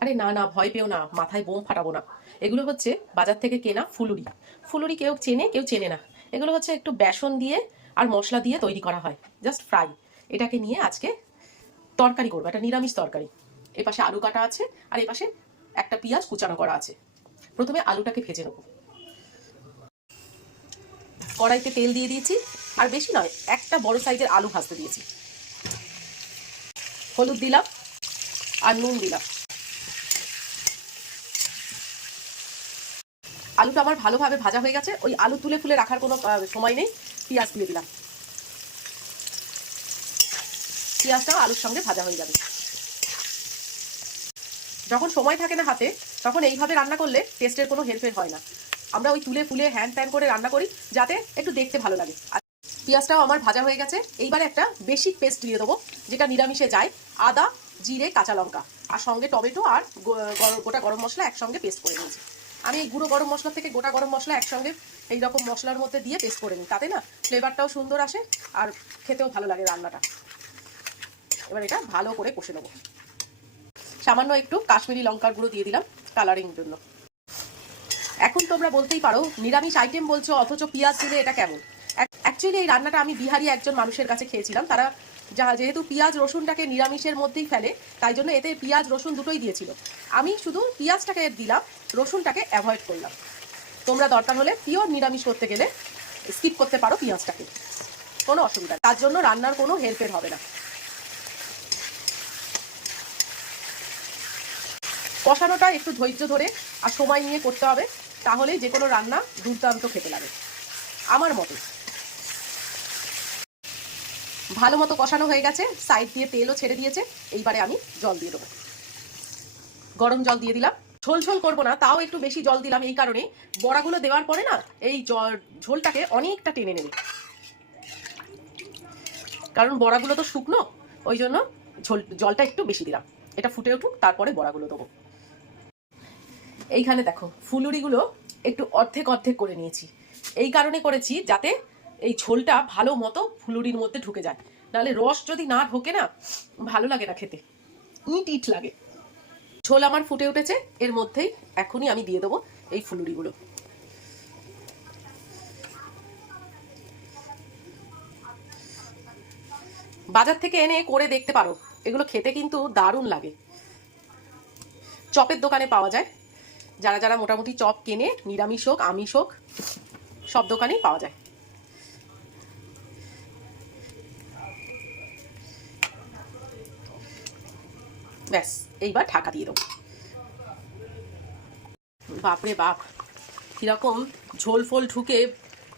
আরে না না, ভয় পেও না, মাথায় বোম ফাটাবো না। এগুলো হচ্ছে বাজার থেকে কেনা ফুলুরি। ফুলুরি কেউ চেনে কেউ চেনে না। এগুলো হচ্ছে একটু বেসন দিয়ে আর মশলা দিয়ে তৈরি করা হয়, জাস্ট ফ্রাই। এটাকে নিয়ে আজকে তরকারি করবো, একটা নিরামিষ তরকারি। এপাশে আলু কাটা আছে আর এপাশে একটা পেঁয়াজ কুচানো করা আছে। প্রথমে আলুটাকে ভেজে নেবো। কড়াইতে তেল দিয়ে দিয়েছি, আর বেশি নয়, একটা বড় সাইজের আলু ভাজতে দিয়েছি। হলুদ দিলাম আর নুন দিলাম। আলুটা আমার ভালোভাবে ভাজা হয়ে গেছে, ওই আলু তুলে ফুলে রাখার কোনো সময় নেই। পেঁয়াজ দিয়ে দিলাম, পেঁয়াজটাও আলুর সঙ্গে ভাজা হয়ে যাবে। যখন সময় থাকে না হাতে, তখন এইভাবে রান্না করলে টেস্টের কোনো হেরফের হয় না। আমরা ওই তুলে ফুলে হ্যান ত্যান করে রান্না করি যাতে একটু দেখতে ভালো লাগে। আর পেঁয়াজটাও আমার ভাজা হয়ে গেছে। এইবারে একটা বেসিক পেস্ট দিয়ে দেবো, যেটা নিরামিষে যায়। আদা, জিরে, কাঁচা লঙ্কা আর সঙ্গে টমেটো আর গোটা গরম মশলা একসঙ্গে পেস্ট করে নিয়েছি। আমি এই গুঁড়ো গরম মশলা থেকে গোটা গরম মশলা একসঙ্গে এইরকম মশলার মধ্যে দিয়ে পেস্ট করে নিই, তাতে না ফ্লেভারটাও সুন্দর আসে আর খেতেও ভালো লাগে রান্নাটা। এবার এটা ভালো করে কষে নেবো। সামান্য একটু কাশ্মীরি লঙ্কার গুঁড়ো দিয়ে দিলাম কালারিং জন্য। এখন তোমরা বলতেই পারো নিরামিষ আইটেম বলছো অথচ পেঁয়াজ দিলে এটা কেমন। অ্যাকচুয়ালি এই রান্নাটা আমি বিহারি একজন মানুষের কাছে খেয়েছিলাম। তারা যেহেতু পেঁয়াজ রসুনটাকে নিরামিষের মধ্যেই ফেলে, তাই জন্য এতে পেঁয়াজ রসুন দুটোই দিয়েছিল। আমি শুধু পেঁয়াজটাকে দিলাম, রসুনটাকে অ্যাভয়েড করলাম। তোমরা দরকার হলে পিওর নিরামিষ করতে গেলে স্কিপ করতে পারো পেঁয়াজটাকে, কোনো অসুবিধা নেই। তার জন্য রান্নার কোনো হেরফের হবে না। কষানোটা একটু ধৈর্য ধরে আর সময় নিয়ে করতে হবে, তাহলেই যে কোনো রান্না দুর্দান্ত খেতে লাগে আমার মতে। ভালো মতো কষানো হয়ে গেছে, সাইড দিয়ে তেলও ছেড়ে দিয়েছে। এইবারে আমি জল দিয়ে দেবো, গরম জল দিয়ে দিলাম। ঝোল ঝোল করবো না, তাও একটু বেশি জল দিলাম এই কারণে, বড়াগুলো দেওয়ার পরে না এই ঝোলটাকে অনেকটা টেনে নেবে, কারণ বড়াগুলো তো শুকনো, ওই জন্য জলটা একটু বেশি দিলাম। এটা ফুটে উঠুক, তারপরে বড়াগুলো দেবো। এইখানে দেখো ফুলুরিগুলো একটু অর্ধেক অর্ধেক করে নিয়েছি। এই কারণে করেছি যাতে এই ঝোলটা ভালো মতো ফুলুরির মধ্যে ঢুকে যায়, নাহলে রস যদি না ঢোকে না ভালো লাগে না খেতে, ইট ইট লাগে। ঝোল আমার ফুটে উঠেছে, এর মধ্যেই এখনই আমি দিয়ে দেবো এই ফুলুরিগুলো। বাজার থেকে এনে করে দেখতে পারো, এগুলো খেতে কিন্তু দারুণ লাগে। চপের দোকানে পাওয়া যায়, যারা যারা মোটামুটি চপ কেনে, নিরামিষ হোক আমিষ হোক, সব দোকানেই পাওয়া যায়। ব্যাস, এইবার ঢাকা দিয়ে দেবো। বাপরে বাপ, কিরকম ঝোল ফোল ঢুকে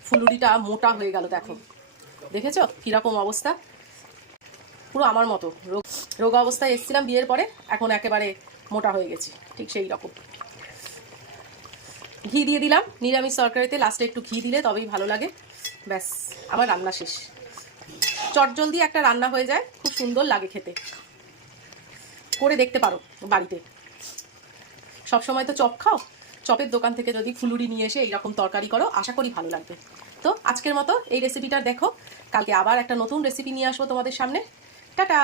ফুলুরিটা মোটা হয়ে গেল। দেখো, দেখেছো কিরকম অবস্থা, পুরো আমার মতো রোগা অবস্থায় এসেছিলাম বিয়ের পরে, এখন একেবারে মোটা হয়ে গেছি, ঠিক সেই রকম। ঘি দিয়ে দিলাম নিরামিষ তরকারিতে, লাস্টে একটু ঘি দিলে তবেই ভালো লাগে। ব্যাস, আমার রান্না শেষ। চটজলদি একটা রান্না হয়ে যায়, খুব সুন্দর লাগে খেতে। করে দেখতে পারো বাড়িতে। সবসময় তো চপ খাও, চপের দোকান থেকে যদি ফুলুরি নিয়ে এসে এইরকম তরকারি করো, আশা করি ভালো লাগবে। তো আজকের মতো এই রেসিপিটা দেখো, কালকে আবার একটা নতুন রেসিপি নিয়ে আসবো তোমাদের সামনে। টাটা।